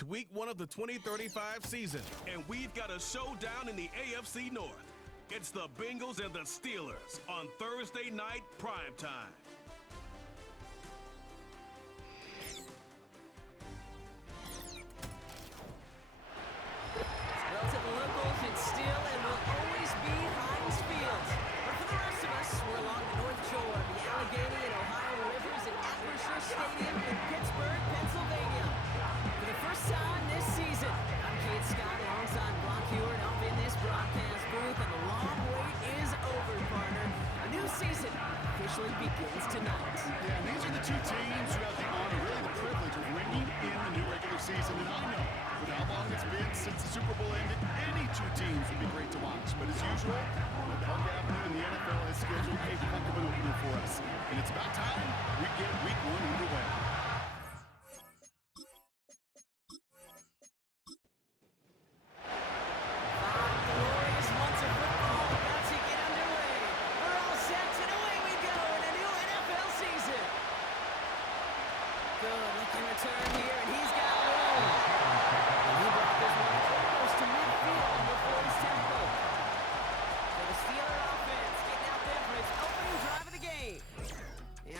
to week 1 of the 2035 season, and we've got a showdown in the AFC North. It's the Bengals and the Steelers on Thursday night primetime. Relatively local, it's still and will always be Heinz Field. But for the rest of us, we're along the North Shore of the Allegheny and Ohio Rivers at Acrisure Stadium in Pittsburgh, Pennsylvania. For the first time this season, I'm Kate Scott alongside Brock Hewitt up in this broadcast booth, and the long wait is over, partner. A new season officially begins tonight. Yeah, and these are the two teams who have the honor, really the privilege of ringing in the new regular season. And I know, with how long it's been since the Super Bowl ended, any two teams would be great to watch. But as usual, Park Avenue and the NFL has scheduled a heck of an opener for us. And it's about time we get week 1 underway.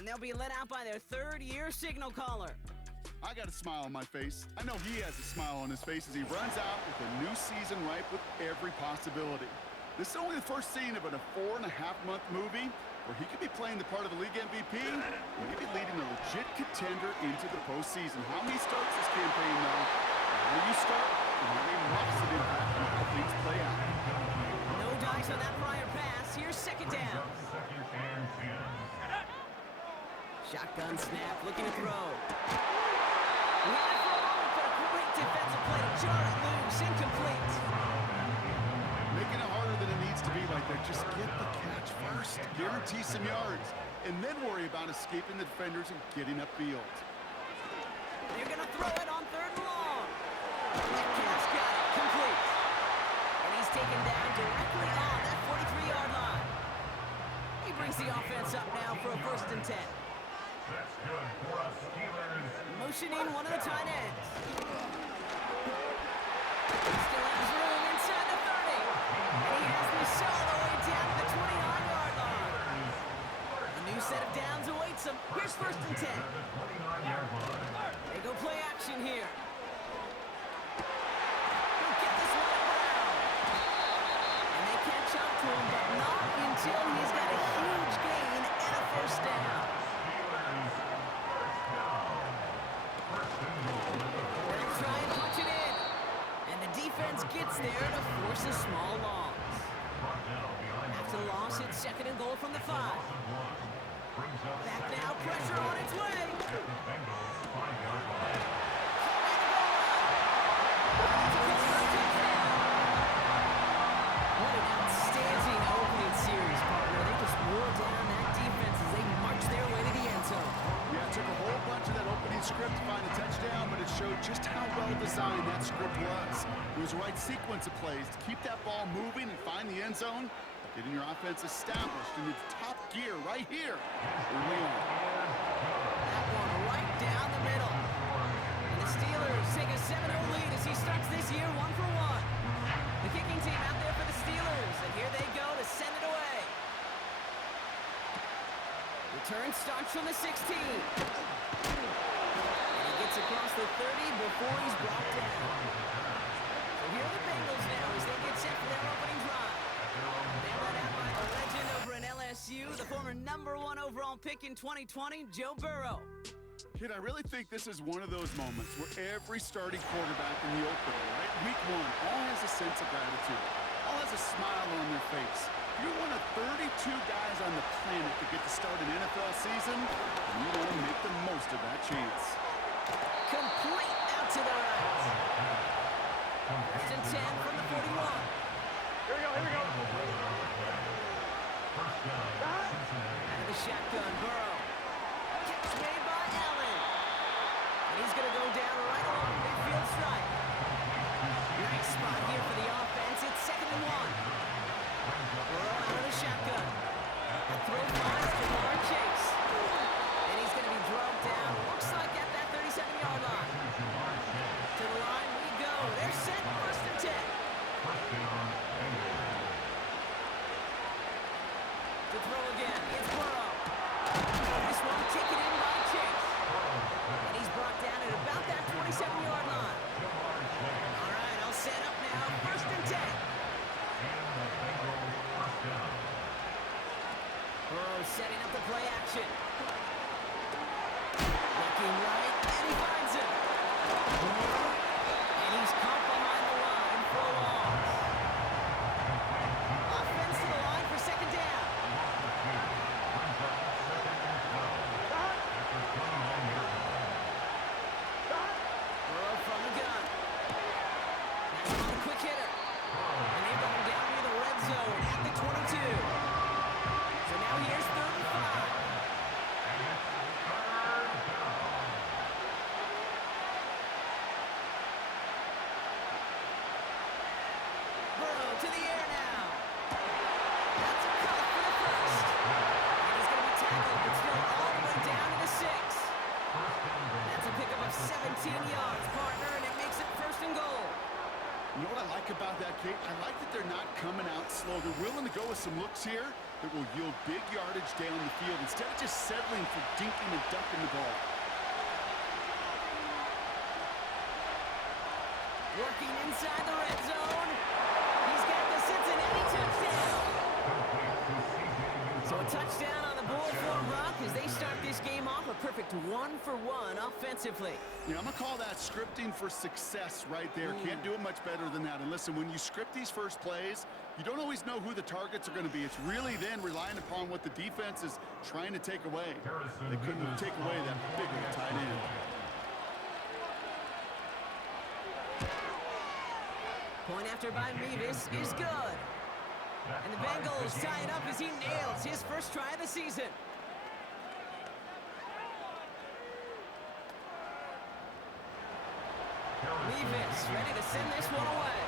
They'll be let out by their third-year signal caller. I got a smile on my face. I know he has a smile on his face as he runs out with a new season ripe with every possibility. This is only the first scene of a 4.5-month movie where he could be playing the part of the league MVP and maybe leading a legit contender into the postseason. How he starts this campaign, though, how you start and have a massive impact on how things play out. No dice on that prior pass. Here's second down. Shotgun snap, looking to throw. He had it for a moment, but a great defensive play to jar it loose, incomplete. Making it harder than it needs to be like that. Just get the catch first. Guarantee some yards. And then worry about escaping the defenders and getting upfield. They're going to throw it on third and long. Metcalf's got it, complete. And he's taken down directly on that 43-yard line. He brings the offense up now for a 1st and 10. That's good for us, Steelers. Motioning one of the tight ends. Still has room inside the 30. And he has this all the way down to the 29-yard line. A new set of downs awaits him. Here's 1st and 10. They go play action here. He'll get this one around. And they catch up to him, but not until he's got a huge gain and a 1st down. They'll try and punch it in. And the defense gets there to force a small loss. After the loss, it's 2nd and goal from the 5. Back now, pressure on its way. What an outstanding opening series, partner. They just wore down that defense as they march their way to the end zone. Yeah, it took a whole bunch of that opening script to find a touchdown, but it showed just how well designed that script was. It was the right sequence of plays to keep that ball moving and find the end zone, getting your offense established in its top gear right here. Early on. That one right down the middle. And the Steelers take a 7-0 lead as he starts this year 1 for 1. The kicking team out there for the Steelers, and here they go to send it away. Return starts from the 16. And he gets across the 30 before he's brought down. So here are the Bengals now as they get set for their opening drive. They're led out by the legend over in LSU, the former #1 overall pick in 2020, Joe Burrow. Kid, I really think this is one of those moments where every starting quarterback in the opener, right, week 1, all has a sense of gratitude, all has a smile on their face. You're one of 32 guys on the planet to get to start an NFL season, and you want to make the most of that chance. Complete out to the right. 1st and 10 from the 41. Here we go. First down. Out of the shotgun, Burrow. Catch made by Allen. And he's going to go down right along midfield stripe. Nice spot here for the offense. It's 2nd and 1. Burrow out of the shotgun. A throw finds Jamar Chase. And he's going to be drugged down. Looks like at that 37-yard line. To the line. 22. So now here's 3rd and 5. Burrow to the air now. That's a cut for the first. And he's going to be tackled, but still all the way down to the 6. That's a pickup of 17 yards, partner, and it makes it 1st and goal. You know what I like about that, Kate? I like that they're not coming out slow. They're willing to go with some looks here that will yield big yardage down the field instead of just settling for dinking and ducking the ball. Working inside the red zone. He's got the Cincinnati touchdown. So a touchdown on the board for Brock as they start this game off a perfect 1-for-1 offensively. Yeah, I'm going to call that scripting for success right there. Can't do it much better than that. And listen, when you script these first plays, you don't always know who the targets are going to be. It's really then relying upon what the defense is trying to take away. They couldn't take away that big of a tight end. Point after by Mevis is good. And the Bengals tie it up as he nails his first try of the season. Mevis ready to send this one away.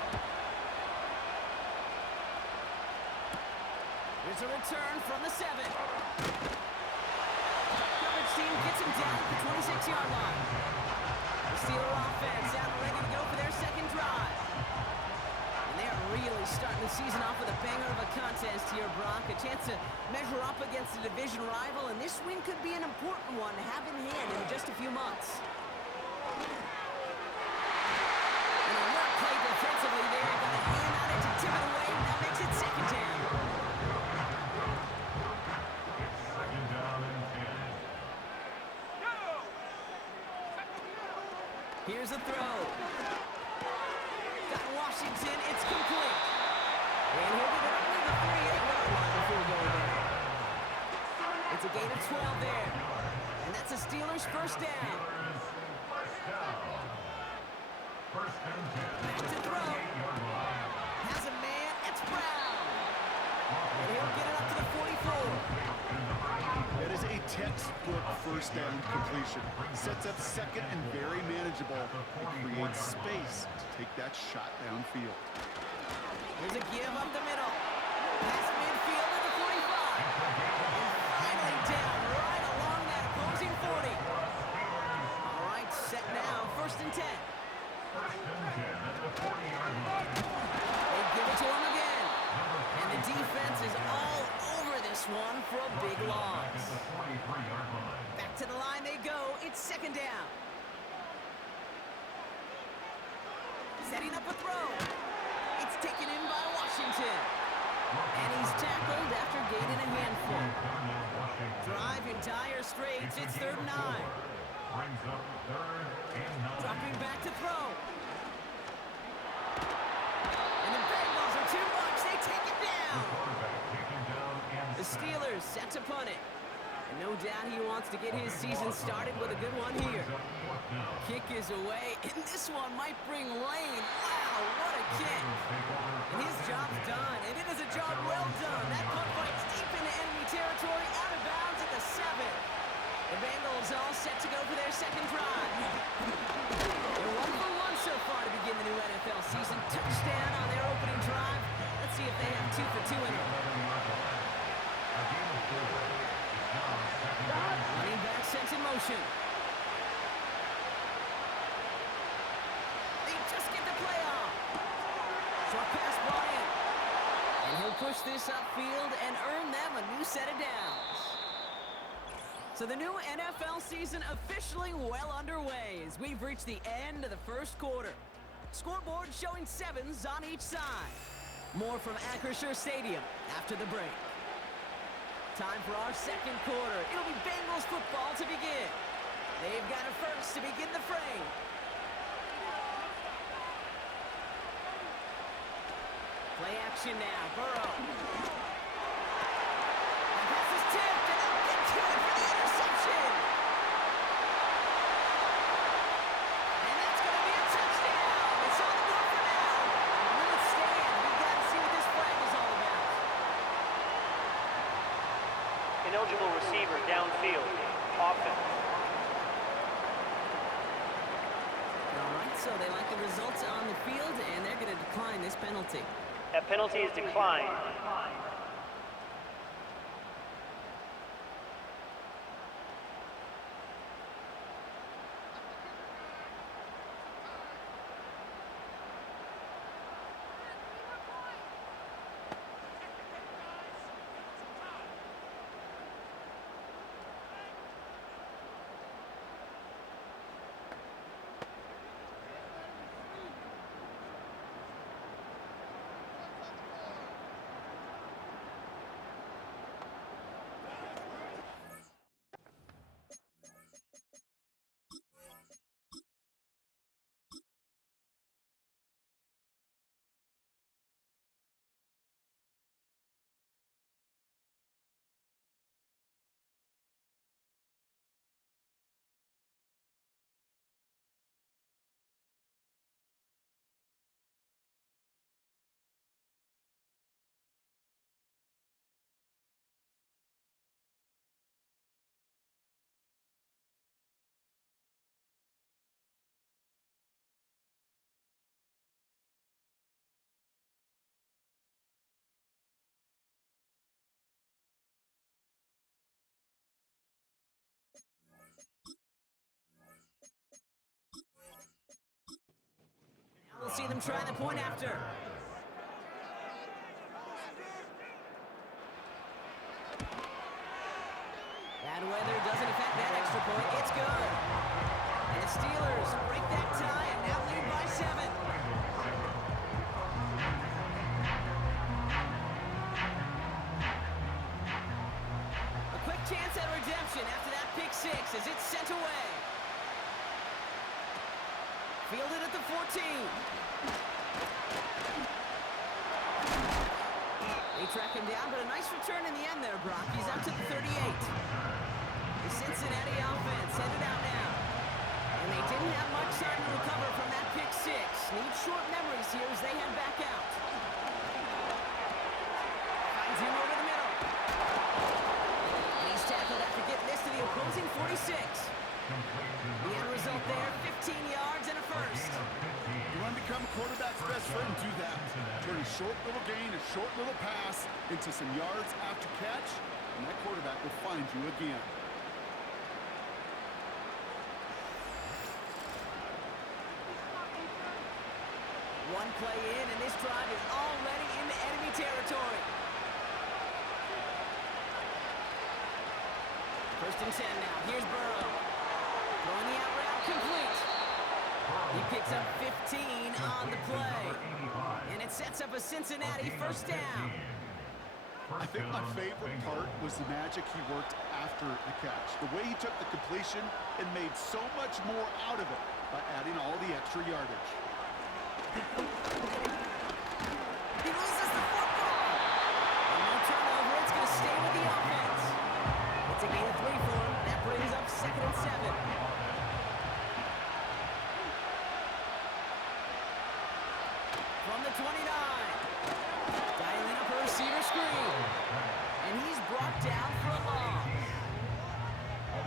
Here's a return from the 7. Coverage team gets him down at the 26-yard line. The Steeler offense out and ready to go for their second drive. And they are really starting the season off with a banger of a contest here, Brock. A chance to measure up against a division rival, and this win could be an important one to have in hand in just a few months. And a work play defensively there. Got a hand on it to tip it away. That makes it 2nd down. Second down and 10. Here's a throw. Got Washington. It's complete. And he'll get it only the 38-yard line before going down. It's a gain of 12 there. And that's a Steelers first down. First and 10. Back to throw. Has a man. It's Brown. And he'll get it up to the 44. That is a textbook first down completion. Sets up second and very manageable. It creates space to take that shot downfield. Here's a give up the middle. Past midfield at the 45. And finally down right along that opposing 40. All right, set now. 1st and 10. They give it to him again. And the defense is all over this one for a big loss. Back to the line they go. It's 2nd down. Setting up a throw. It's taken in by Washington. And he's tackled after gaining a handful. Drive in dire straits. It's 3rd and 9. Dropping back to throw. And the Bengals are too much. They take it down. The Steelers set to punt it. And no doubt he wants to get his season started with a good one here. Kick is away, and this one might bring rain. Wow, what a kick. And his job's done, and it is a job well done. That punt fight's deep into enemy territory, out of bounds at the 7. The Bengals all set to go for their second drive. They're 1-for-1 so far to begin the new NFL season. Touchdown on their opening drive. Let's see if they have 2 for 2 in them. Running back sent in motion. They just get the play off. Short pass brought in. And he'll push this upfield and earn them a new set of downs. So the new NFL season officially well underway as we've reached the end of the first quarter. Scoreboard showing 7s on each side. More from Acrisure Stadium after the break. Time for our second quarter. It'll be Bengals football to begin. They've got it first to begin the frame. Play action now. Burrow. The pass is tipped, and they'll get to it for the interception. And that's going to be a touchdown. It's on the board for now. Will it stand? We've got to see what this flag is all about. ineligible receiver downfield. Offense. All right, so they like the results on the field, and they're going to decline this penalty. That penalty is declined. We'll see them try the point after. Bad weather doesn't affect that extra point. It's good. And the Steelers break that tie and now lead by 7. A quick chance at redemption after that pick 6 as it's sent away. Fielded at the 14. They track him down, but a nice return in the end there, Brock. He's out to the 38. The Cincinnati offense headed out now. And they didn't have much time to recover from that pick 6. Need short memories here as they head back out. Finds him over the middle. And he's tackled after getting this to the opposing 46. The end result there, 15 yards and a first. You want to become a quarterback's best friend, do that. Turn a short little gain, a short little pass into some yards after catch, and that quarterback will find you again. One play in, and this drive is already into enemy territory. First and 10 now. Here's Burrow. Throwing the out route complete. He picks up 15 on the play. And it sets up a Cincinnati first down. I think my favorite part was the magic he worked after the catch. The way he took the completion and made so much more out of it by adding all the extra yardage. He loses the football. And no turnover. It's going to stay with the offense. It's a gain of 3 for him. That brings up 2nd and 7. From the 29. Dialing up a receiver screen. And he's brought down for a loss.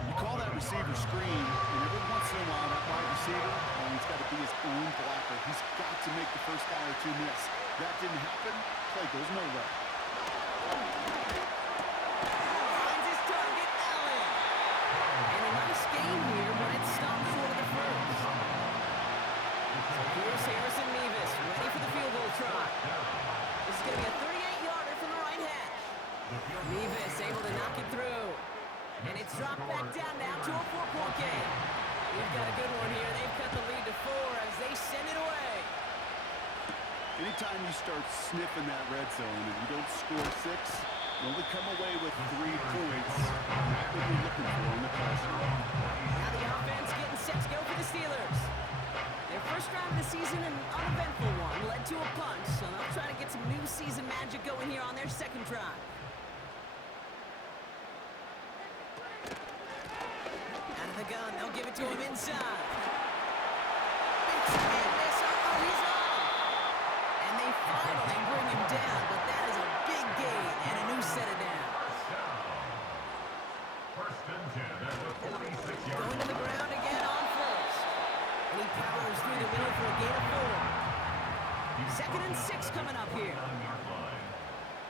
You call that receiver screen, and every once in a while, that wide receiver, he's got to be his own blocker. He's got to make the first guy or two miss. That didn't happen. Play goes nowhere. Finds his target, Allen. And a nice game here, but it stopped short of the first. So here's Harrison Mevis, ready for the field goal try. This is going to be a 38-yarder from the right hash. Mevis able to knock it through. And it's dropped back down now to a 4-point game. We've got a good one here. They've cut the lead to 4 as they send it away. Anytime you start sniffing that red zone and you don't score 6, you only come away with 3 points. Not what you're looking for in the classroom. Now the offense getting set to go for the Steelers. Their first drive of the season, an uneventful one, led to a punt, so they'll try to get some new season magic going here on their second drive. Out of the gun, they'll give it to him inside. It's and this, oh, he's off. And they finally bring him down, but that is a big gain and a new set of downs. 2nd and 6 coming up here. 9-yard line.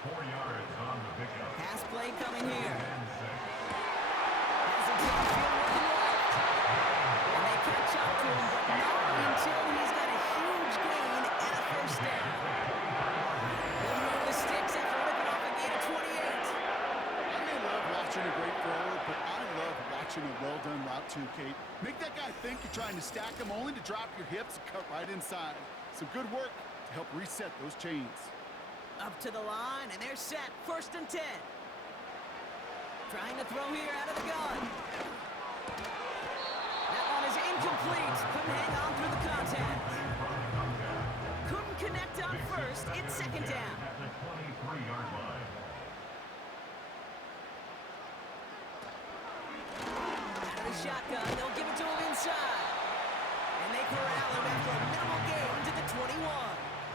4 yards on the pickup. Pass play coming here. And 6. Has it downfield working left. And they catch up to him, but not until he's got a huge gain and a first down. They'll move the sticks after ripping off a gain of 28. I may love watching a great thrower, but I love watching a well-done route too, Kate. Make that guy think you're trying to stack him only to drop your hips and cut right inside. Some good work to help reset those chains. Up to the line, and they're set. 1st and 10. Trying to throw here out of the gun. That one is incomplete. Couldn't hang on through the contact. Couldn't connect on first. It's 2nd down. At the 23-yard line. Out of the shotgun, they'll give it to him inside. And they corral him after a minimal gain to the 21.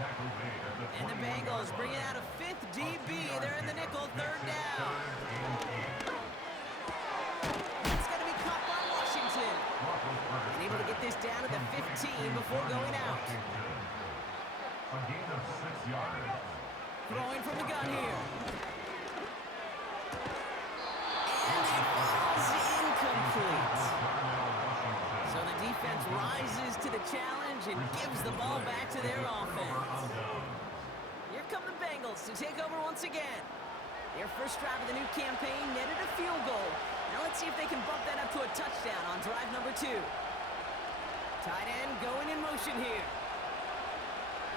Tackle made at the And the 20-yard Bengals line. bringing out a 5th DB. They're in the nickel, 3rd down. That's going to be caught by Washington. And able to get this down to the 15 before going out. A gain of 6 yards. Throwing from the gun here. And it falls incomplete. So the defense rises to the challenge and gives the ball back to their offense. Here come the Bengals to take over once again. Their first drive of the new campaign netted a field goal. Now let's see if they can bump that up to a touchdown on drive number 2. Tight end going in motion here.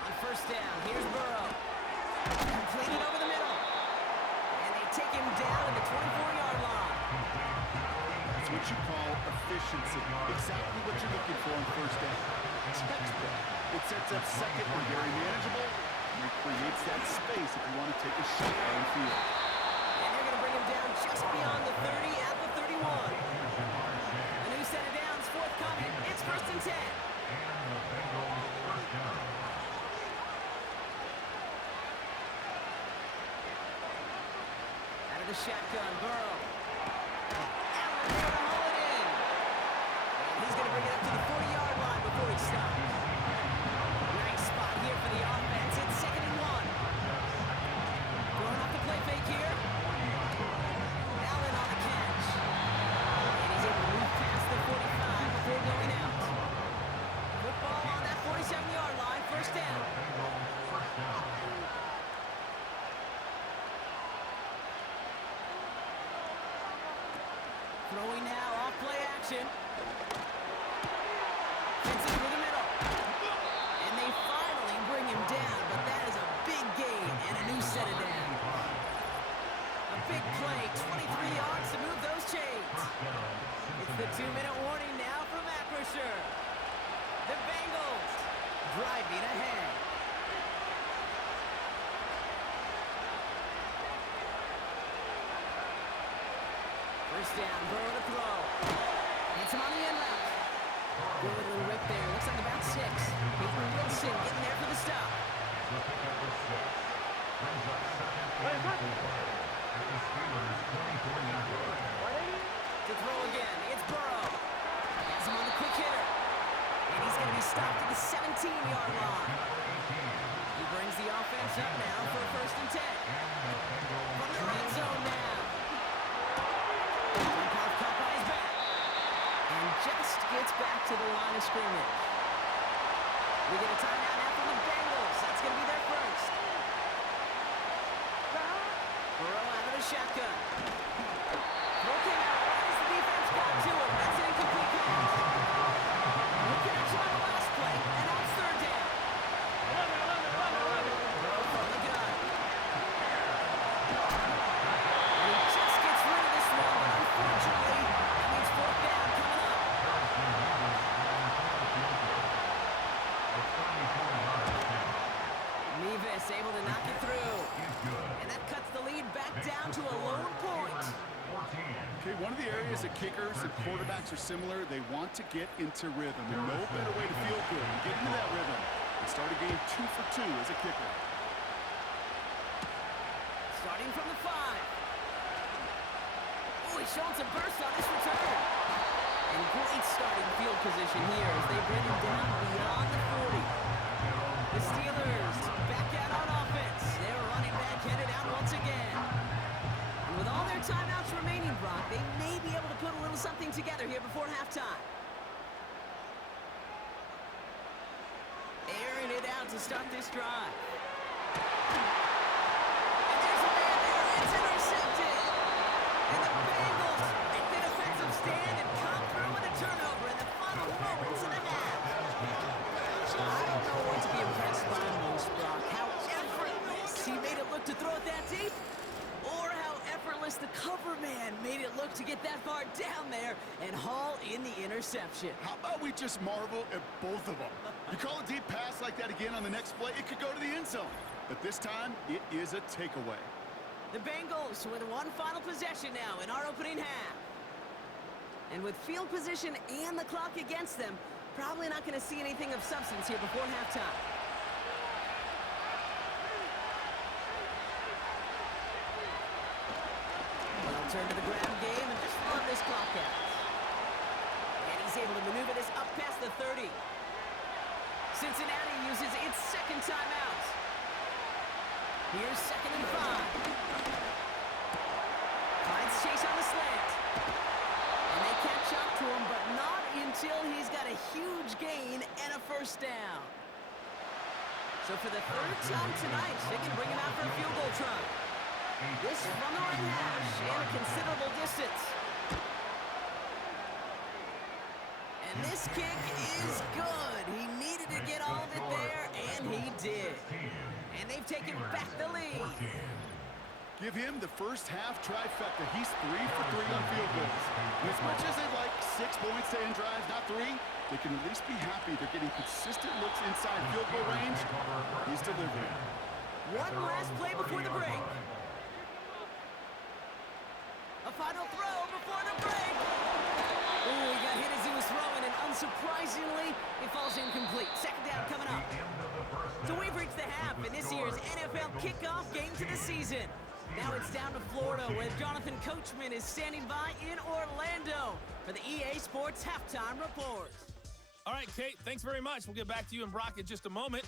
On 1st down, here's Burrow. Completed over the middle. And they take him down at the 24-yard line. That's what you call efficiency. Exactly what you're looking for on 1st down. Textbook. It sets up 2nd one very manageable, and it creates that space if you want to take a shot downfield. And they're going to bring him down just beyond the 30 at the 31. A new set of downs forthcoming. It's 1st and 10. And the Bengals first down. Out of the shotgun, Burrow. Allen there to haul it in. And he's going to bring it up to the 40-yard line before he stops. Nice spot here for the offense. It's 2nd and 1. Throwing off the play fake here. Allen on the catch. And he's able to move past the 45 before going out. Football on that 47-yard line. 1st down. Bengals first down. Throwing now, off play action. Fits it through the middle. And they finally bring him down, but that is a big gain and a new set of downs. A big play, 23 yards to move those chains. It's the 2-minute warning now from Acrisure. The Bengals driving ahead. First down, Burrow to throw. Hits him on the end route. Good little rip there. Looks like about 6. Peyton Wilson getting there for the stop. The pickup was 6. Brings up 2nd and 4. At the Steelers' 24-yard line. To throw again, it's Burrow. Has him on the quick hitter. And he's going to be stopped at the 17-yard line. He brings the offense up now for a 1st and 10. From the red zone now. Caught by his back. And just gets back to the line of scrimmage. We get a timeout now from the Bengals. That's going to be their first. Burrow out of the shotgun. Throw came out right as the defense got to him. That's an incomplete pass. No connection on the last play, and now it's 3rd down. Burrow from the gun. And he just gets rid of this one, but unfortunately, that means 4th down coming up. Nevis able to knock it through. And that cuts the lead back down to a lone point. Okay, one of the areas that kickers and quarterbacks are similar, they want to get into rhythm. And no better way to feel good and get into that rhythm and start a game 2 for 2 as a kicker. Starting from the 5. Oh, he's showing some burst on his return. And great starting field position here as they bring him down beyond the 40. The Steelers halftime. Airing it out to start this drive. And there's a man there. It's intercepted. And the Bengals make the defensive stand and come through with a turnover in the final moments of the half. I don't know what to be impressed by most, Brock. How effortless he made it look to throw it that deep, or how effortless the cover man made it look to get that far down there and haul in the interception. How about we just marvel at both of them? You call a deep pass like that again on the next play, it could go to the end zone. But this time, it is a takeaway. The Bengals with one final possession now in our opening half. And with field position and the clock against them, probably not going to see anything of substance here before halftime. They'll turn to the ground game and just run this clock out. And he's able to maneuver this up past the 30. Cincinnati uses its second timeout. Here's 2nd and 5. Finds Chase on the slant. And they catch up to him, but not until he's got a huge gain and a first down. So for the 3rd time tonight, they can bring him out for a field goal try. This from the right hash and a considerable distance. And this kick is good. He needed to get all of it there, and he did. And they've taken back the lead. Give him the first half trifecta. He's 3 for 3 on field goals. And as much as they'd like 6 points to end drives, not 3, they can at least be happy they're getting consistent looks inside field goal range. He's delivering. One last play before the break. A final throw before the break. Ooh, he got hit as he was throwing, and unsurprisingly, it falls incomplete. 2nd down coming up. So we've reached the half in this year's NFL kickoff game to the season. Now it's down to Florida, where Jonathan Coachman is standing by in Orlando for the EA Sports Halftime Report. All right, Kate, thanks very much. We'll get back to you and Brock in just a moment.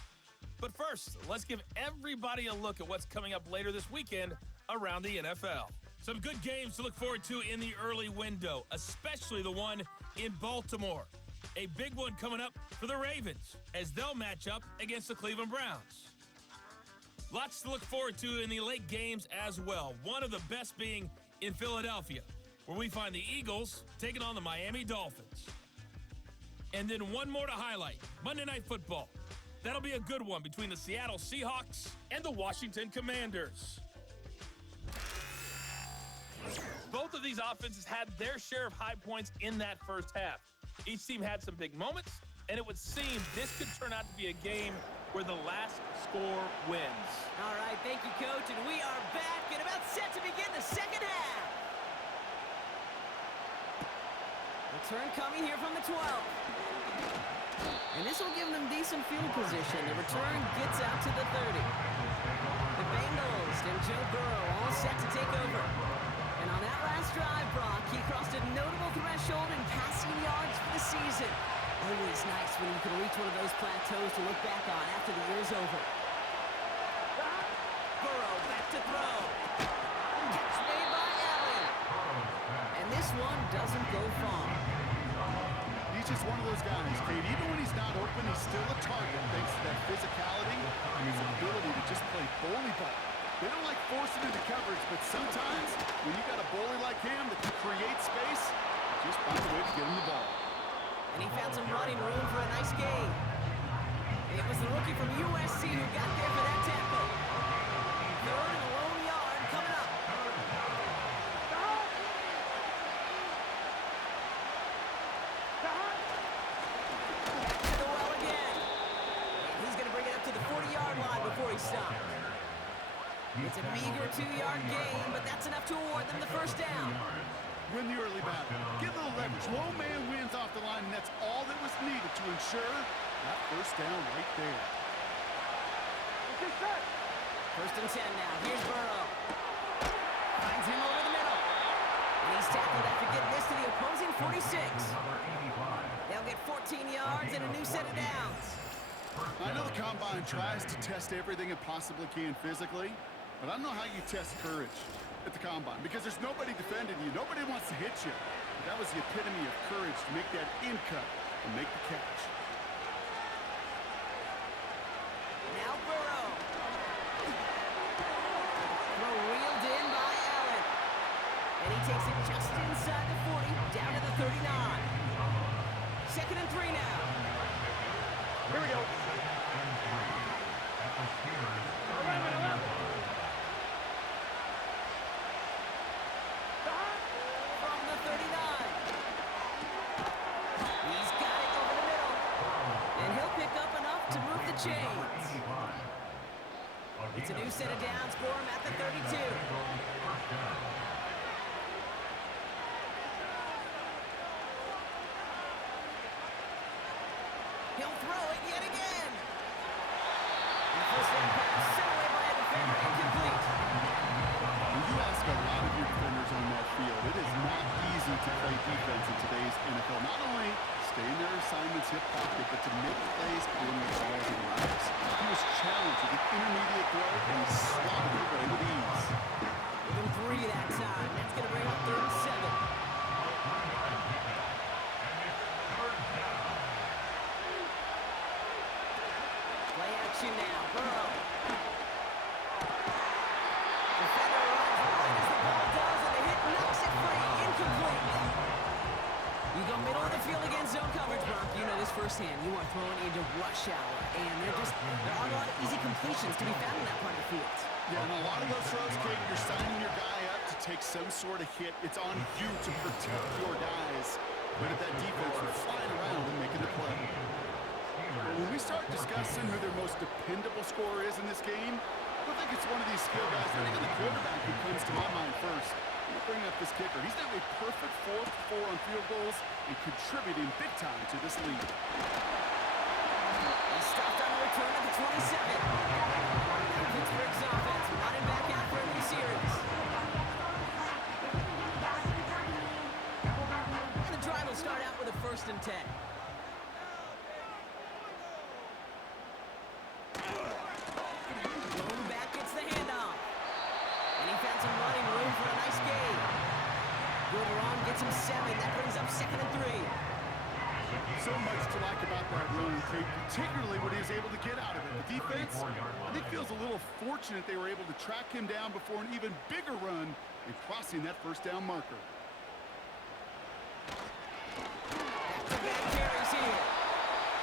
But first, let's give everybody a look at what's coming up later this weekend around the NFL. Some good games to look forward to in the early window, especially the one in Baltimore. A big one coming up for the Ravens as they'll match up against the Cleveland Browns. Lots to look forward to in the late games as well. One of the best being in Philadelphia, where we find the Eagles taking on the Miami Dolphins. And then one more to highlight, Monday Night Football. That'll be a good one between the Seattle Seahawks and the Washington Commanders. Both of these offenses had their share of high points in that first half. Each team had some big moments, and it would seem this could turn out to be a game where the last score wins. All right, thank you, Coach, and we are back and about set to begin the second half. Return coming here from the 12. And this will give them decent field position. The return gets out to the 30. The Bengals and Joe Burrow all set to take over. And on that last drive, Brock, he crossed a notable threshold in passing yards for the season. Always nice when you can reach one of those plateaus to look back on after the year's over. Burrow back to throw. Catch made by Allen. And this one doesn't go far. He's just one of those guys, Kate. Even when he's not open, he's still a target thanks to that physicality and his ability to just play bully ball. They don't like forcing into coverage, but sometimes when you got a bully like him that can create space, just find a way to get him the ball. And he found some running room for a nice gain. It was the rookie from USC who got there for that tackle. 3rd and a lone yard coming up. To the well again. And he's going to bring it up to the 40-yard line before he stops. It's a meager 2-yard gain, but that's enough to award them the first down. Win the early battle. Get a little leverage. Low man wins off the line, and that's all that was needed to ensure that first down right there. 1st and 10 now. Here's Burrow. Finds him over the middle. And he's tackled after getting this to the opposing 46. They'll get 14 yards and a new set of downs. I know the Combine tries to test everything it possibly can physically, but I don't know how you test courage at the Combine because there's nobody defending you. Nobody wants to hit you. But That was the epitome of courage to make that in cut and make the catch. Now Burrow. Throw reeled in by Allen. And he takes it just inside the 40, down to the 39. 2nd and 3 now. Here we go. From the 39. He's got it over the middle. And he'll pick up enough to move the chains. It's a new set of downs for him at the 32. He'll throw it yet again. And the first down pass sent away by a defender, incomplete. When you ask a lot of your defenders on that field, it is not easy to play defense in today's NFL. Not only stay in their assignment's hip pocket, but to make plays on the balls and routes. He was challenged with an intermediate throw, and he slotted it right with ease. Give him 3 that time. That's going to bring up 3rd and 7. Play action now. Burrow. Defender runs right as the ball does, and the hit knocks it free. Incomplete. You go middle of the field against zone coverage, Brock. You know this firsthand. You are throwing into rush hour, and there aren't a lot of easy completions to be found in that part of the field. Yeah, and a lot of those throws, Kate, you're signing your guy up to take some sort of hit. It's on you to protect your guys. But at that defense, we're flying around and making the play. When we start discussing who their most dependable scorer is in this game, I think it's one of these skill guys. I think the quarterback who comes to my mind first. I'm bring up this kicker. He's now a perfect 4-for-4 on field goals and contributing big time to this lead. He stopped on the return at the 27. Pittsburgh's offense running back out for a new series. And the drive will start out with a 1st and 10. Going back gets the handoff. And he found some running room for a nice gain. Good run gets him 7. That brings up 2nd and 3. So much to like about that run, Kate, particularly what he was able to get out of it. The defense, I think, feels a little fortunate they were able to track him down before an even bigger run and crossing that 1st down marker. Back-to-back carries here.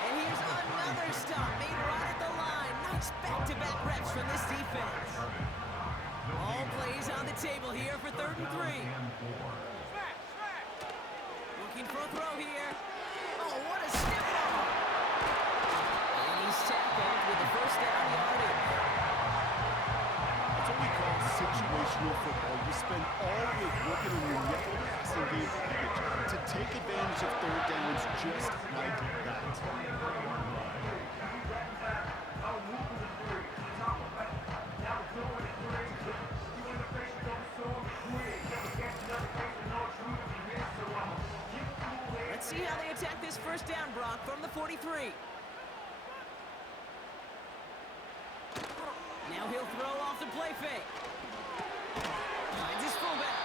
And here's another stop made right at the line. Nice back-to-back reps from this defense. All plays on the table here for 3rd and 3. Looking for a throw here. Oh, what a step on! And he's tackled with the 1st down yardage. That's what we call situational football. You spend all week working on your nickel passing game package to take advantage of 3rd downs just like that. Let's see how they attack this 1st down, Brock, from the 43. Now he'll throw off the play fake. Finds his fullback.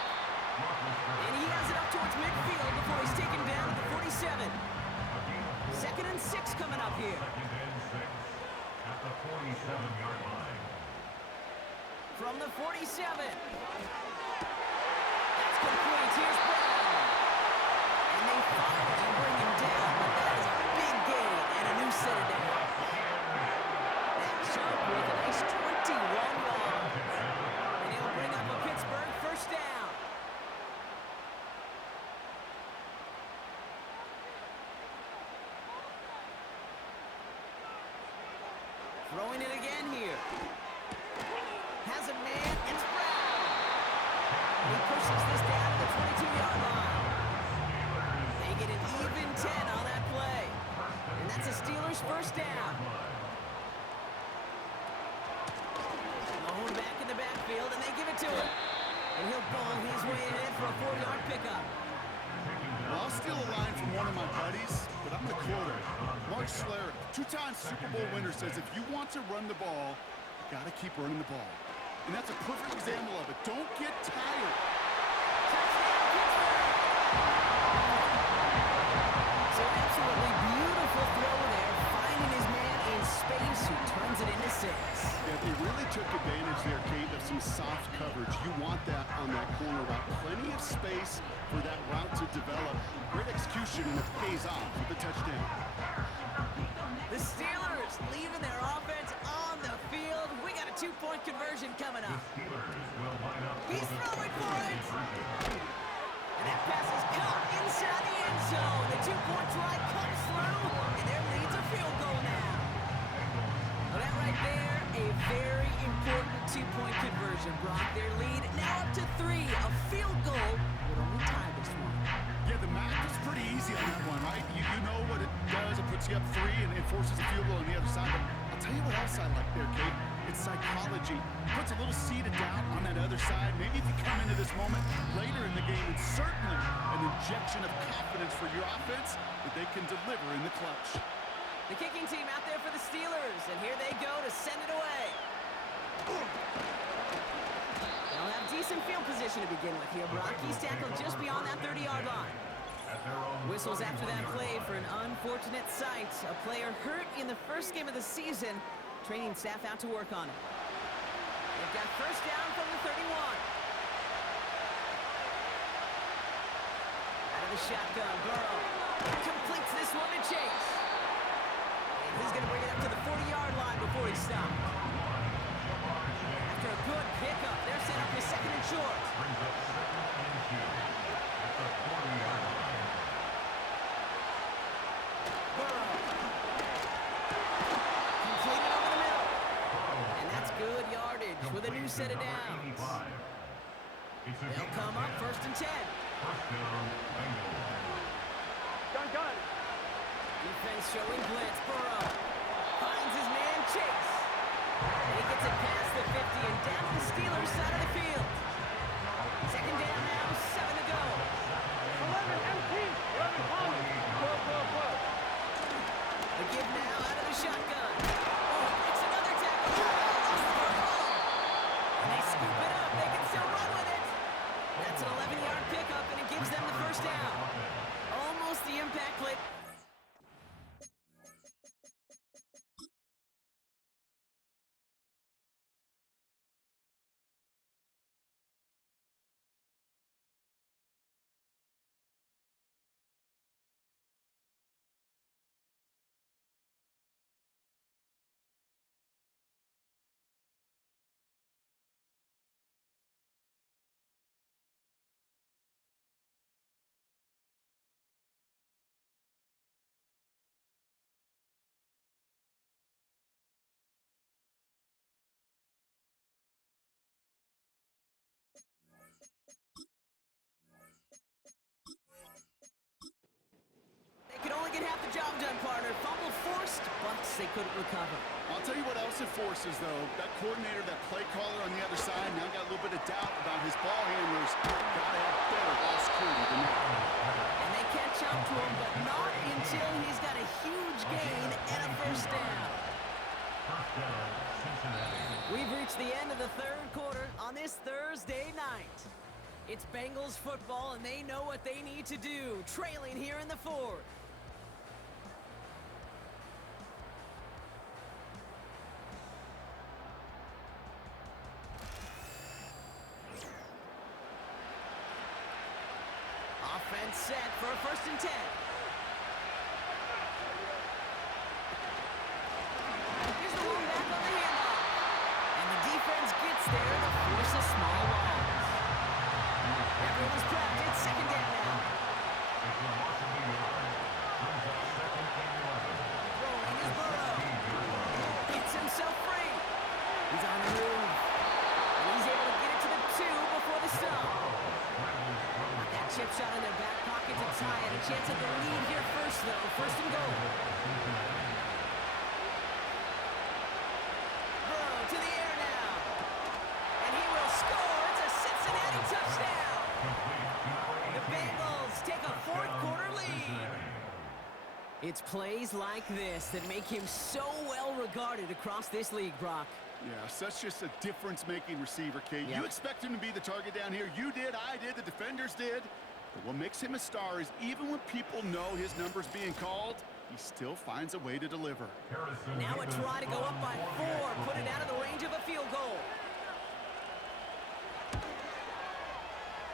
And he has it up towards midfield before he's taken down at the 47. 2nd and 6 coming up here. At the 47-yard line. From the 47. That's complete. Here's Brown. And they follow and bring him down, but that is a big gain and a new set of downs. That jump with a nice 21 yards. And he'll bring up a Pittsburgh 1st down. Throwing it again here. Has a man. It's Brown. And he pushes this down to the 22-yard line. They get an even 10 on that play. And that's a Steelers 1st down. Mahone back in the backfield, and they give it to him. And he'll ball his way ahead for a 4-yard pickup. Well, I'll steal a line from one of my buddies, but I'm the quoter. Mark Schlereth, 2-time Super Bowl winner, says if you want to run the ball, you got to keep running the ball. And that's a perfect example of it. Don't get tired. Touchdown, Pittsburgh! So absolutely beautiful throw there, finding his man in space who turns it into 6. Yeah, they really took advantage there, Kate, of some soft coverage. You want that on that corner route. Plenty of space for that route to develop. Great execution, and it pays off with the touchdown. The Steelers leaving their offense on the field. We got a 2-point conversion coming up. He's throwing for it. And that pass is caught inside the end zone. The 2-point try comes through, and their lead's a field goal now. Well, that right there, a very important 2-point conversion, Brock. Their lead now up to 3. A field goal would only tie this one. Yeah, the math is pretty easy on that one, right? You know what it does. It puts you up 3 and it forces a field goal on the other side. But I'll tell you what else I like there, Kate. It's psychology. It puts a little seed of doubt on that other side. Maybe if you come into this moment later in the game, it's certainly an injection of confidence for your offense that they can deliver in the clutch. The kicking team out there for the Steelers, and here they go to send it away. They'll have decent field position to begin with here, Brock. He's tackled just beyond that 30-yard line. Whistles after that play for an unfortunate sight. A player hurt in the first game of the season. Training staff out to work on it. They've got first down from the 31. Out of the shotgun, Burrow completes this one to Chase. And he's going to bring it up to the 40-yard line before he stops. After a good pickup, they're set up for second and short. Brings up second and 2 at the 40-yard line. Burrow. Completed over the middle. And that's good yardage with a new set of downs. They'll come up first and 10. First down, Bengals. Gun. Defense showing blitz. Burrow finds his man Chase. And he gets it past the 50 and down the Steelers' side of the field. Second down now, 7 to go. 11 empty. 11 calling. Go. The give now out of the shotgun. Oh, it's another tackle. And they scoop it up. They can still run with it. That's an 11-yard pickup, and it gives them the first down. Almost the impact play. They could only get half the job done, partner. Fumble forced, but they couldn't recover. I'll tell you what else it forces, though. That coordinator, that play caller on the other side, now got a little bit of doubt about his ball handlers. Got to have better ball security than that. And they catch up to him, but not until he's got a huge gain and a first down. First down, Cincinnati. We've reached the end of the third quarter on this Thursday night. It's Bengals football, and they know what they need to do, trailing here in the fourth. Offense set for a first and 10. Here's the long back on the handoff. And the defense gets there to force a small loss. Everyone's prepped. It's second down now. Throwing is Burrow. Gets himself free. He's on the move. And he's able to get it to the 2 before the stop. That chip shot in their back pocket to tie it. A chance at the lead here first, though. First and goal. Burrow to the air now. And he will score. It's a Cincinnati touchdown. The Bengals take a fourth quarter lead. It's plays like this that make him so well regarded across this league, Brock. Yeah, such just a difference-making receiver, Kate. Yeah. You expect him to be the target down here. You did, I did, the defenders did. But what makes him a star is even when people know his number's being called, he still finds a way to deliver. Now a try to go up by 4, put it out of the range of a field goal.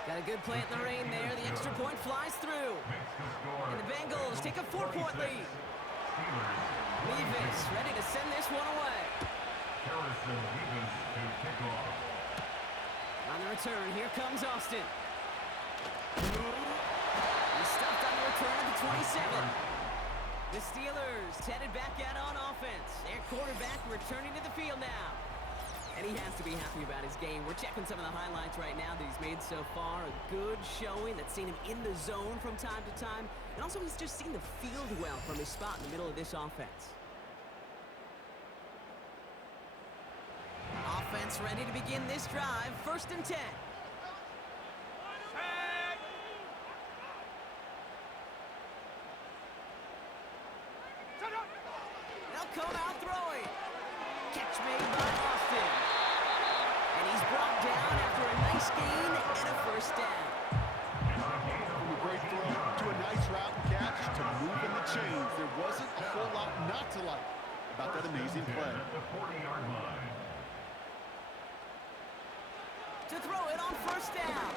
Got a good play in the rain there. The extra point flies through. And the Bengals take a 4-point lead. Levis ready to send this one away. Harrison Levis to kick off. On the return, here comes Austin. He's stopped on the return at the 27. The Steelers headed back out on offense. Their quarterback returning to the field now. And he has to be happy about his game. We're checking some of the highlights right now that he's made so far. A good showing that's seen him in the zone from time to time. And also he's just seen the field well from his spot in the middle of this offense. Offense ready to begin this drive. 1st and 10. They'll come out throwing. Catch made by Austin. And he's brought down after a nice gain and a 1st down. From a great throw to a nice route and catch to moving the chains. There wasn't a whole lot not to like about that amazing play. At the 40-yard line. To throw it on 1st down.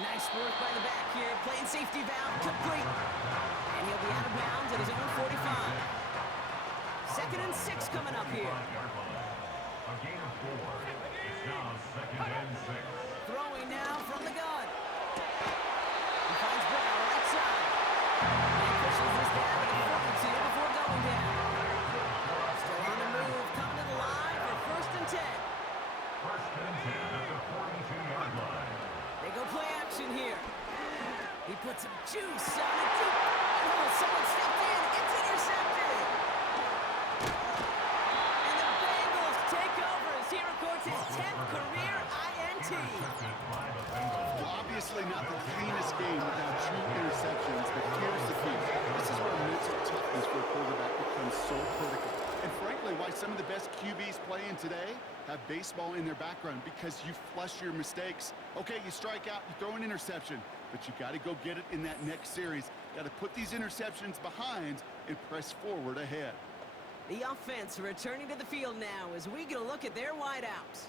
Nice work by the back here. Playing safety valve complete. And he'll be out of bounds at his own 45. 2nd and 6 coming up here. A gain of 4. It's now 2nd and 6. Throwing now from the gun. He finds Brown right side. And pushes this down to the 42 before going down. Still on the move, coming to the line for 1st and 10. 1st and 10 at the 42-yard line. They go play action here. He puts some juice on it deep. Oh, someone stepped in. It's intercepted. And the Bengals take over as he records his 10th career INT. Obviously not the cleanest game without true interceptions, but here's the key. This is where mental toughness for a quarterback becomes so critical. And frankly, why some of the best QBs playing today have baseball in their background, because you flush your mistakes. Okay, you strike out, you throw an interception, but you got to go get it in that next series. Got to put these interceptions behind and press forward ahead. The offense returning to the field now as we get a look at their wideouts.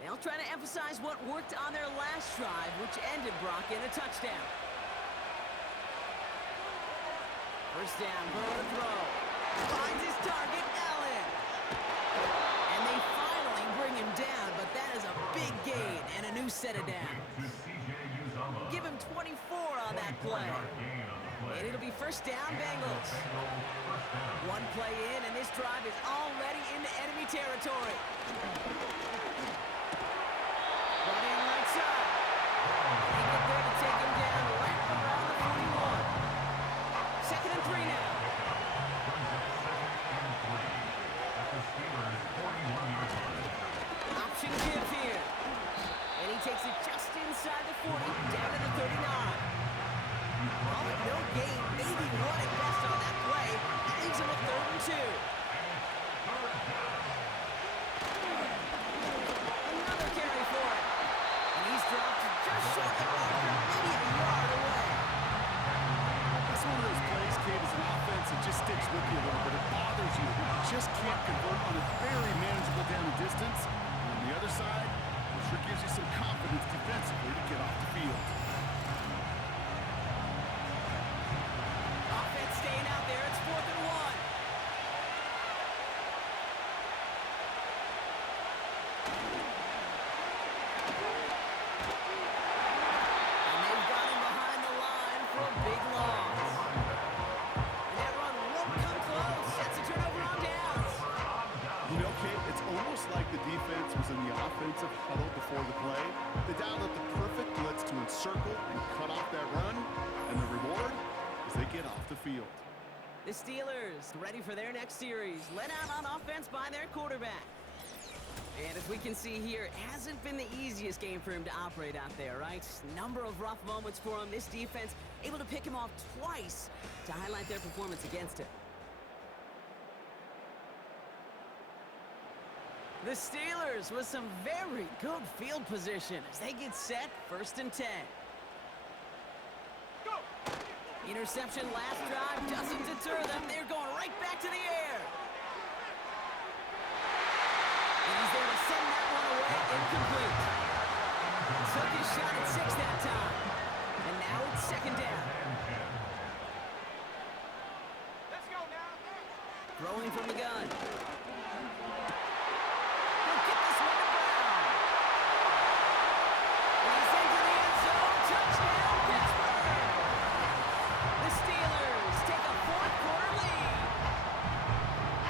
They'll try to emphasize what worked on their last drive, which ended Brock in a touchdown. 1st down, Burrow to throw. Finds his target, Allen. And they finally bring him down, but that is a big gain and a new set of downs. Give him 24 on that play. And it'll be 1st down, Bengals. One play in, and this drive is already into enemy territory. Running right side. They get there to take him down, wrap around the 41. 2nd and 3 now. Option give here. And he takes it just inside the 40, down to the 39. All but no gain, maybe one at best on that play. That leaves him with 3rd and 2. Another carry for him. And he's dropped just short of maybe a yard away. It's one of those plays, kid, as an offense, it just sticks with you a little bit. It bothers you. You just can't convert on a very manageable down and distance. And on the other side, it sure gives you some confidence defensively to get off the field. Offense staying out there. It's 4th and 1. And they've got him behind the line for a big loss. And that run won't come close. That's a turnover on downs. You know, Kate, it's almost like the defense was in the offensive huddle before the play. They dialed up the perfect blitz to encircle and cut off that run. And the reward is they get off the field. The Steelers ready for their next series. Led out on offense by their quarterback. And as we can see here, it hasn't been the easiest game for him to operate out there, right? Number of rough moments for him. This defense able to pick him off twice to highlight their performance against him. The Steelers with some very good field position as they get set, 1st and 10. Go! Interception last drive doesn't deter them. They're going right back to the air. And he's there to send that one away, incomplete. Took his shot at 6 that time. And now it's 2nd down. Let's go now. Throwing from the gun. He'll get this one to Brown. And he's into the end zone. Touchdown, Pittsburgh. The Steelers take a 4th-quarter lead.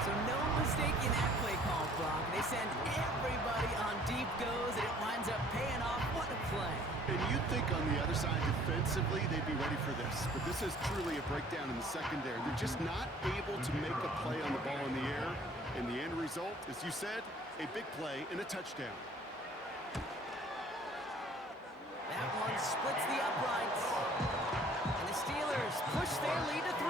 So no mistaking that play call, Brock. They send everybody on deep goes, and it winds up paying off. What a play. And you'd think on the other side defensively they'd be ready for this. But this is truly a breakdown in the secondary. They're just not able to make a play on the ball in the air. And the end result, as you said, a big play and a touchdown. That one splits the uprights. And the Steelers push their lead to 3.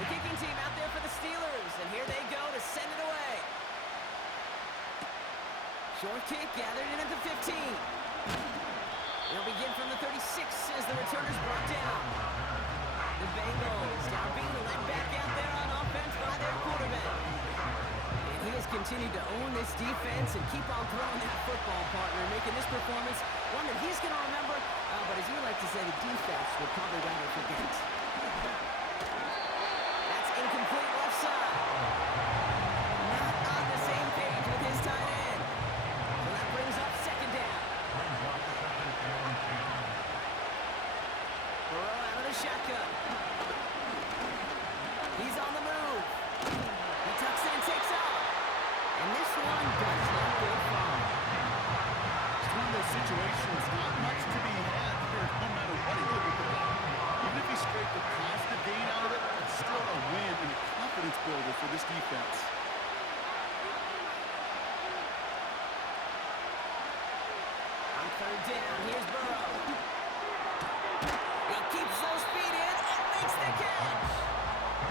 The kicking team out there for the Steelers, and here they go to send it away. Short kick gathered in at the 15. They'll begin from the 36 as the returner's brought down. The Bengals now being led back out there on offense by their quarterback. And he has continued to own this defense and keep on throwing that football, partner, making this performance one that he's going to remember, but as you like to say, the defense would probably rather forget. That's incomplete left side. Not on the same page with his tight end. So that brings up 2nd down. Burrow out of the shotgun. He's on the move. He tucks in and takes off. And this one does not go far. It's one of those situations, not much to be had here, no matter what he did with the ball. Even if he scraped a positive gain out of it, it's still a win and a confidence builder for this defense. On 3rd down, here's Burrow. He keeps those feet in and makes the catch.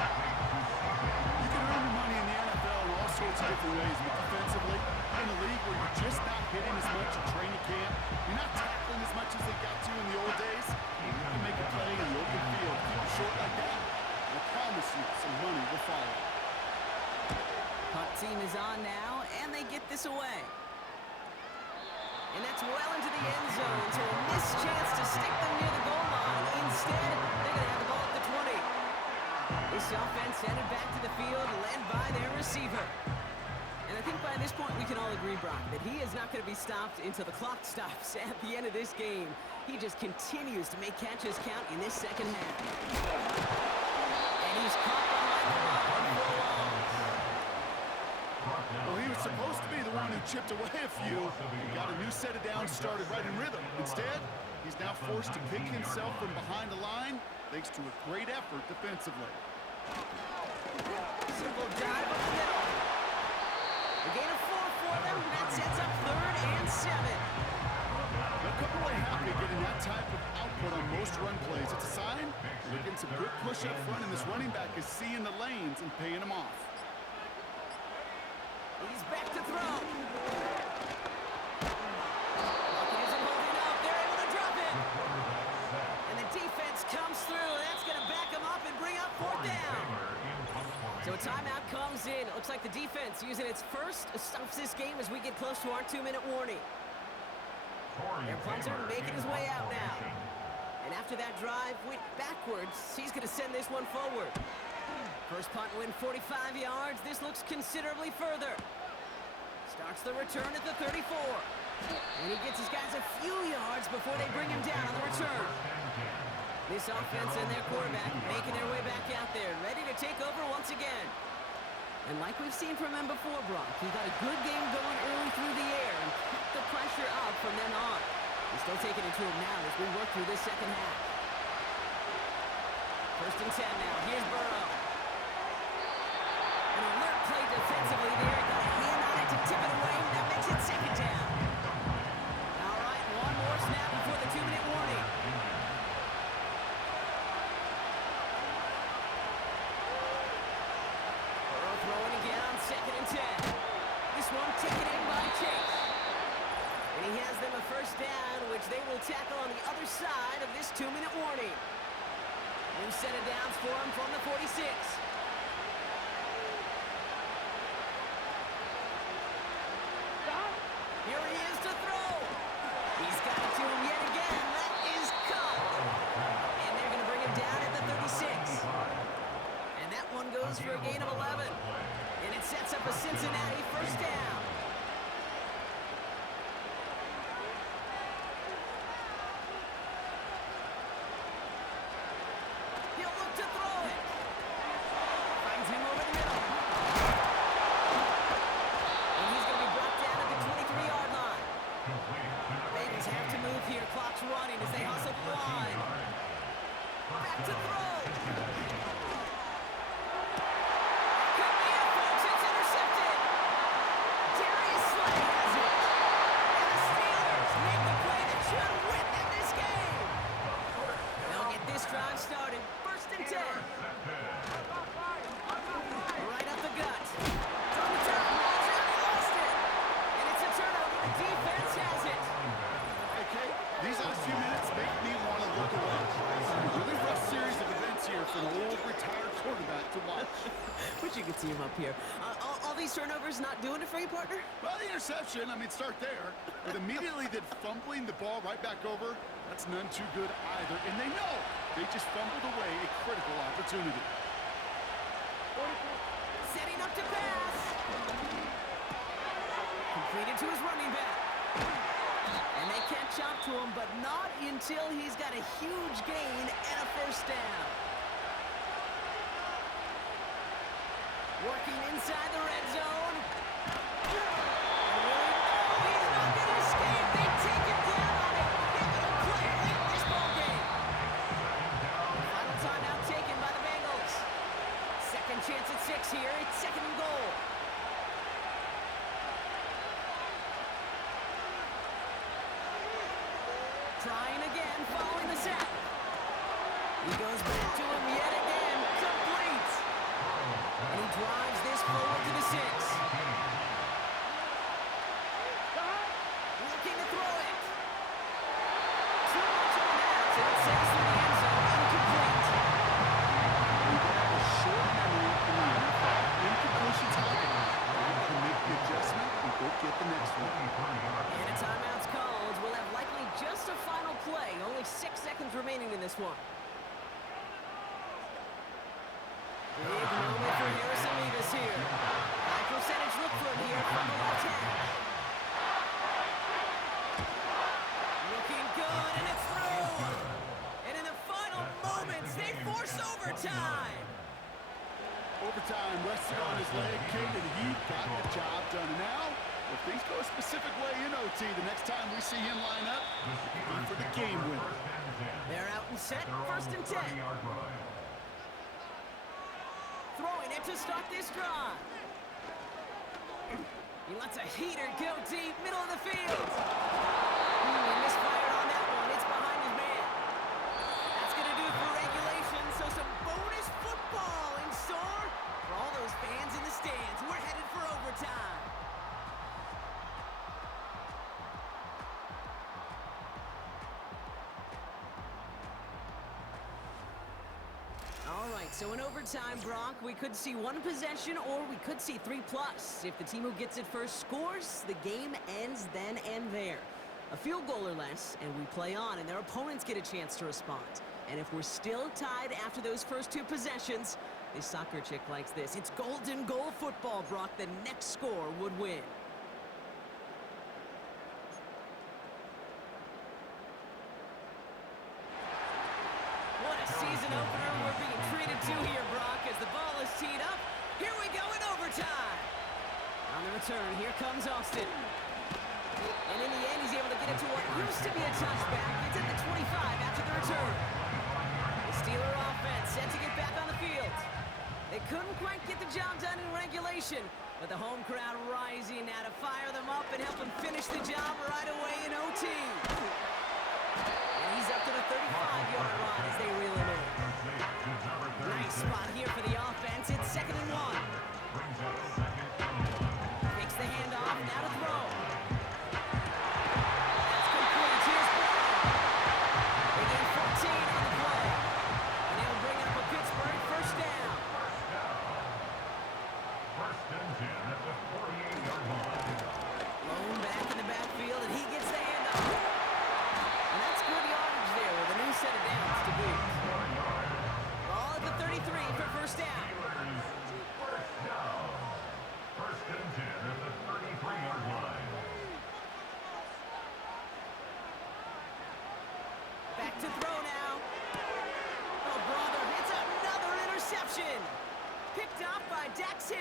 You can earn your money in the NFL in all sorts of different ways, but defensively, in a league where you're just not hitting as much at training camp, you're not tackling as much as they got to in the old days, you can make a play in the open field. Keep it short like that, and I promise you some money will follow. Punt team is on now, and they get this away. And that's well into the end zone, so a missed chance to stick them near the goal line. Instead, they're going to have the ball at the 20. This offense headed back to the field, led by their receiver. And I think by this point we can all agree, Brock, that he is not going to be stopped until the clock stops at the end of this game. He just continues to make catches count in this 2nd half. And he's caught behind the line for a loss. Well, he was supposed to be the one who chipped away a few. He got a new set of downs started right in rhythm. Instead, he's now forced to pick himself from behind the line thanks to a great effort defensively. Simple dive up the middle. A gain of 4 for them. That sets up 3rd and 7. They'll come away happy getting that type of output on most run plays. It's a sign they're getting some good push up front, and this running back is seeing the lanes and paying them off. He's back to throw. Buccaneers are holding up. They're able to drop it. And the defense comes through. That's going to back them up and bring up 4th down. So a timeout comes in. It looks like the defense using its first stops this game as we get close to our 2-minute warning. Their punter making his way out now. And after that drive went backwards, he's going to send this one forward. First punt win 45 yards. This looks considerably further. Starts the return at the 34. And he gets his guys a few yards before they bring him down on the return. This offense and their quarterback making their way back out there, ready to take over once again. And like we've seen from him before, Brock, he got a good game going early through the air and kept the pressure up from then on. He's still taking it to him now as we work through this 2nd half. 1st and 10 now. Here's Burrow. An alert play defensively there. Got a hand on it to tip it away. That makes it 2nd down. All right, one more snap before the 2-minute warning. tackle on the other side of this 2-minute warning. New set of downs for him from the 46. Here he is to throw. He's got it to him yet again. That is caught. And they're going to bring him down at the 36. And that one goes for a gain of 11. And it sets up a Cincinnati first down. He'll look to throw it. Finds him over the middle. And he's going to be brought down at the 23-yard line. Bengals have to move here. Clock's running as they hustle the line. Back to throw. Could be it, folks. It's intercepted. Darius Slay has it. And the Steelers make the play that should win them this game. They'll get this drive started. First and 10. Right up the gut. It's on the turn. Ball's out. He lost it. And it's a turnover. The defense has it. Okay, these last few minutes make me want to look away. A really rough series of events here for an old retired quarterback to watch. Wish you could see him up here. All these turnovers not doing it for you, partner? Well, the interception, I mean, start there. But immediately then fumbling the ball right back over, that's none too good either. And they know they just fumbled away a critical opportunity. Setting up to pass. Completed to his running back. And they catch up to him, but not until he's got a huge gain and a first down. Working inside the red zone. And really, no, he's not going to escape. They take him down on a pivotal play late in this ballgame. Final timeout taken by the Bengals. Second chance at 6 here. It's second and goal. Trying again, following the sack. He goes back to him yet again. Complete. And he drives this forward to the 6. Looking to throw it. Too much on that, and it sails through the end zone. Incomplete. We've got a short memory in the NFL. Incompletions happen. You can make the adjustment and go get the next one. And a timeout's called. We'll have likely just a final play. Only 6 seconds remaining in this one. Big moment for Harrison Levis here. High percentage look for him here from the left hand. Looking good, and it's through. And in the final moments, they force overtime. Overtime rested on his leg, Kate, and he got the job done. Now, if things go a specific way in OT, the next time we see him line up, it'll be for the game winner. They're out and set, first and 10. Throwing it to start this drive. He lets a heater go deep, middle of the field. He misfired on that one. It's behind his man. That's going to do it for regulation, so some bonus football in store for all those fans in the stands. We're headed for overtime. All right, so in overtime, Brock, we could see one possession or we could see 3+. If the team who gets it first scores, the game ends then and there. A field goal or less, and we play on, and their opponents get a chance to respond. And if we're still tied after those first 2 possessions, this soccer chick likes this. It's golden goal football, Brock. The next score would win. What a season opener we're being treated to here, Brock, as the ball is teed up. Here we go in overtime. On the return, here comes Austin. And in the end, he's able to get it to what used to be a touchback. It's at the 25 after the return. The Steeler offense set to get back on the field. They couldn't quite get the job done in regulation, but the home crowd rising now to fire them up and help them finish the job right away in OT. And he's up to the 35-yard line as they reel him in. Nice spot here for the offense. It's second and 1. Takes the handoff, now to throw. That's complete. Here's Brown. interception. Picked off by Dax Hill.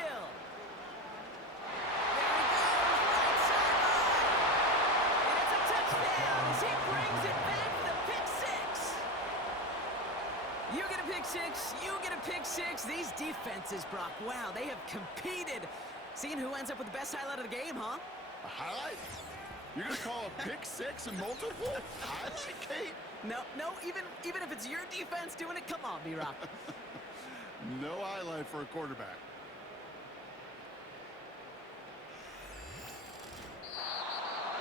There he goes, right sideline. And it's a touchdown as he brings it back for the pick six. You get a pick six, you get a pick six. These defenses, Brock, wow, they have competed. Seeing who ends up with the best highlight of the game, huh? A highlight? You're going to call a pick six and multiple? Highlight, Kate? No, even if it's your defense doing it, come on, B-Rock. No highlight for a quarterback.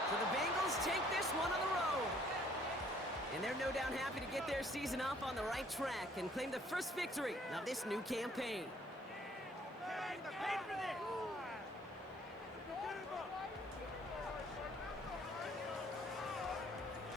So the Bengals take this one on the road. And they're no doubt happy to get their season off on the right track and claim the first victory of this new campaign. Hey, they're paid for this.